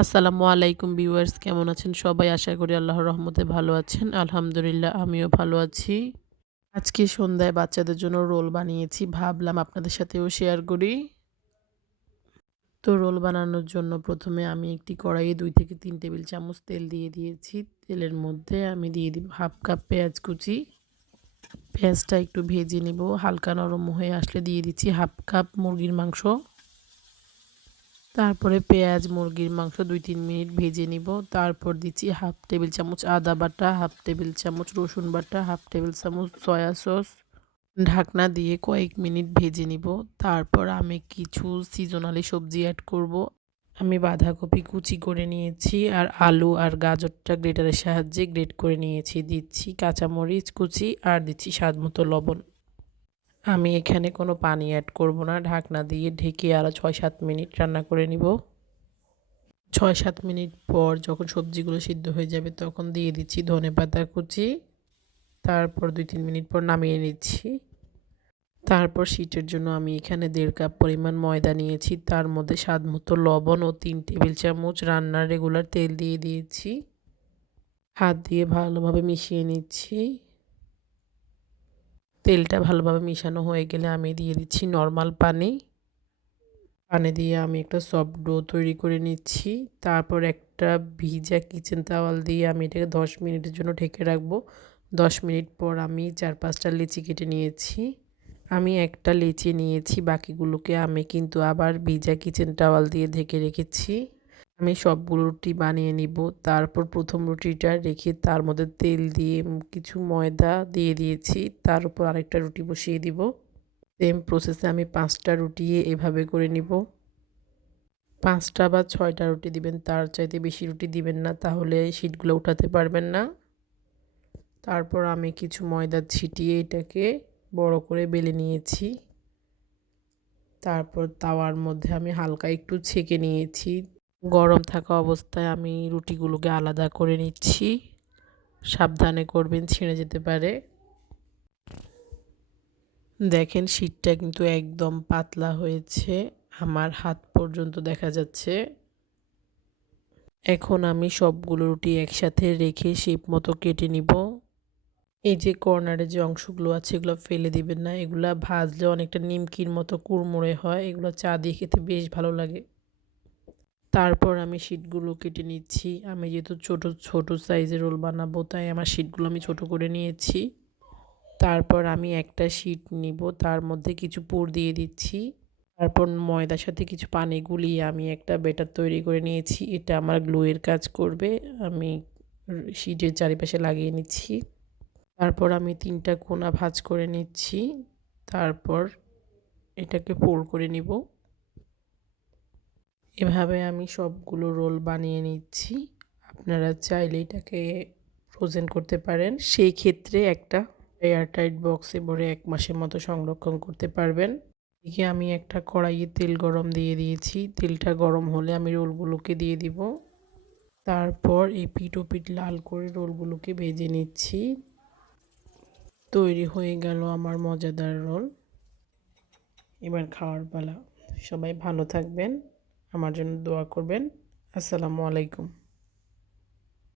আসসালামু আলাইকুম ভিউয়ার্স, কেমন আছেন সবাই? আশা করি আল্লাহর রহমতে ভালো আছেন। আলহামদুলিল্লাহ আমিও ভালো আছি। আজকে সন্ধ্যায় বাচ্চাদের জন্য রোল বানিয়েছি। ভাবলাম আপনাদের সাথেও শেয়ার করি। তো রোল বানানোর জন্য প্রথমে আমি একটি কড়াইয়ে ২ থেকে ৩ টেবিল চামচ তেল দিয়ে দিয়েছি। তেলের মধ্যে আমি দিয়ে দিব 1/2 কাপ পেঁয়াজ কুচি। পেঁয়াজটা একটু ভেজে নিব। হালকা নরম হয়ে আসলে দিয়ে দিচ্ছি 1/2 কাপ মুরগির মাংস। তারপরে পেঁয়াজ, মুরগির মাংস ২-৩ মিনিট ভেজে নিব। তারপর দিচ্ছি 1/2 টেবিল চামচ আদা বাটা, 1/2 টেবিল চামচ রসুন বাটা, 1/2 টেবিল চামচ সয়া সস। ঢাকনা দিয়ে কয়েক মিনিট ভেজে নিব। তারপর আমি কিছু সিজনালি সবজি অ্যাড করব। আমি বাঁধাকপি কুচি করে নিয়েছি আর আলু আর গাজরটা গ্রেটারের সাহায্যে গ্রেট করে নিয়েছি। দিচ্ছি কাঁচামরিচ কুচি আর দিচ্ছি স্বাদমতো লবণ। আমি এখানে কোনো পানি অ্যাড করব না। ঢাকনা দিয়ে ঢেকে আরও ৬-৭ মিনিট রান্না করে নিব। ৬-৭ মিনিট পর যখন সবজিগুলো সিদ্ধ হয়ে যাবে তখন দিয়ে দিচ্ছি ধনেপাতা কুচি। তারপর ২-৩ মিনিট পর নামিয়ে নিচ্ছি। তারপর শীটের জন্য আমি এখানে ১.৫ কাপ পরিমাণ ময়দা নিয়েছি। তার মধ্যে স্বাদমতো লবণ ও ৩ টেবিল চামচ রান্নার রেগুলার তেল দিয়ে দিয়েছি। হাত দিয়ে ভালোভাবে মিশিয়ে নিচ্ছি। তেলটা ভালোভাবে মিশানো হয়ে গেলে আমি দিয়ে দিচ্ছি নরমাল পানি। পানি দিয়ে আমি একটা সফট ডো তৈরি করে নিচ্ছি। তারপর একটা ভিজা কিচেন তাওয়াল দিয়ে আমি এটাকে ১০ মিনিটের জন্য ঢেকে রাখবো। ১০ মিনিট পর আমি ৪-৫টা লিচি কেটে নিয়েছি। আমি একটা লিচি নিয়েছি, বাকিগুলোকে আমি কিন্তু আবার ভিজা কিচেন টাওয়াল দিয়ে ঢেকে রেখেছি। আমি সবগুলো রুটি বানিয়ে নিব। তারপর প্রথম রুটিটা রেখে তার মধ্যে তেল দিয়ে কিছু ময়দা দিয়ে দিয়েছি। তার উপর আরেকটা রুটি বসিয়ে দিব। সেম প্রসেসে আমি ৫টা রুটি এভাবে করে নিব। ৫টা বা ৬টা রুটি দিবেন, তার চাইতে বেশি রুটি দিবেন না, তাহলে শীটগুলো উঠাতে পারবেন না। তারপর আমি কিছু ময়দা ছিটিয়ে এটাকে বড় করে বেলে নিয়েছি। তারপর তাওয়ার মধ্যে আমি হালকা একটু ছেঁকে নিয়েছি। গরম থাকা অবস্থায় আমি রুটিগুলোকে আলাদা করে নিচ্ছি। সাবধানে করবেন, ছিঁড়ে যেতে পারে। দেখেন শীটটা কিন্তু একদম পাতলা হয়েছে, আমার হাত পর্যন্ত দেখা যাচ্ছে। এখন আমি সবগুলো রুটি একসাথে রেখে শেপ মতো কেটে নিব। এই যে কর্নারে যে অংশগুলো আছে এগুলো ফেলে দিবেন না, এগুলা ভাজলে অনেকটা নিমকির মতো কুড়মুড়ে হয়, এগুলো চা দিয়ে খেতে বেশ ভালো লাগে। তারপর আমি শীটগুলো কেটে নিচ্ছি। আমি যেহেতু ছোট ছোট সাইজের রোল বানাবো তাই আমার শীটগুলো আমি ছোট করে নিয়েছি। তারপর আমি একটা শীট নিব, তার মধ্যে কিছু পুর দিয়ে দিচ্ছি। তারপর ময়দার সাথে কিছু পানি গুলিয়ে আমি একটা ব্যাটার তৈরি করে নিয়েছি। এটা আমার গ্লুয়ের কাজ করবে। আমি শীটের চারিপাশে লাগিয়ে নিচ্ছি। তারপর আমি ৩টা কোণা ভাঁজ করে নিচ্ছি। তারপর এটাকে ফোল্ড করে নিব। এভাবে আমি সবগুলো রোল বানিয়ে নিচ্ছি। আপনারা চাইলে এটাকে ফ্রোজেন করতে পারেন। সেই ক্ষেত্রে একটা এয়ারটাইট বক্সে ভরে ১ মাসের মতো সংরক্ষণ করতে পারবেন। এদিকে আমি একটা কড়াইয়ে তেল গরম দিয়ে দিয়েছি। তেলটা গরম হলে আমি রোলগুলোকে দিয়ে দিব। তারপর এপিঠ ওপিঠ লাল করে রোলগুলোকে ভেজে নিচ্ছি। তৈরি হয়ে গেল আমার মজাদার রোল। এবার খাওয়ার পালা। সবাই ভালো থাকবেন, আমার জন্য দোয়া করবেন। আসসালামু আলাইকুম।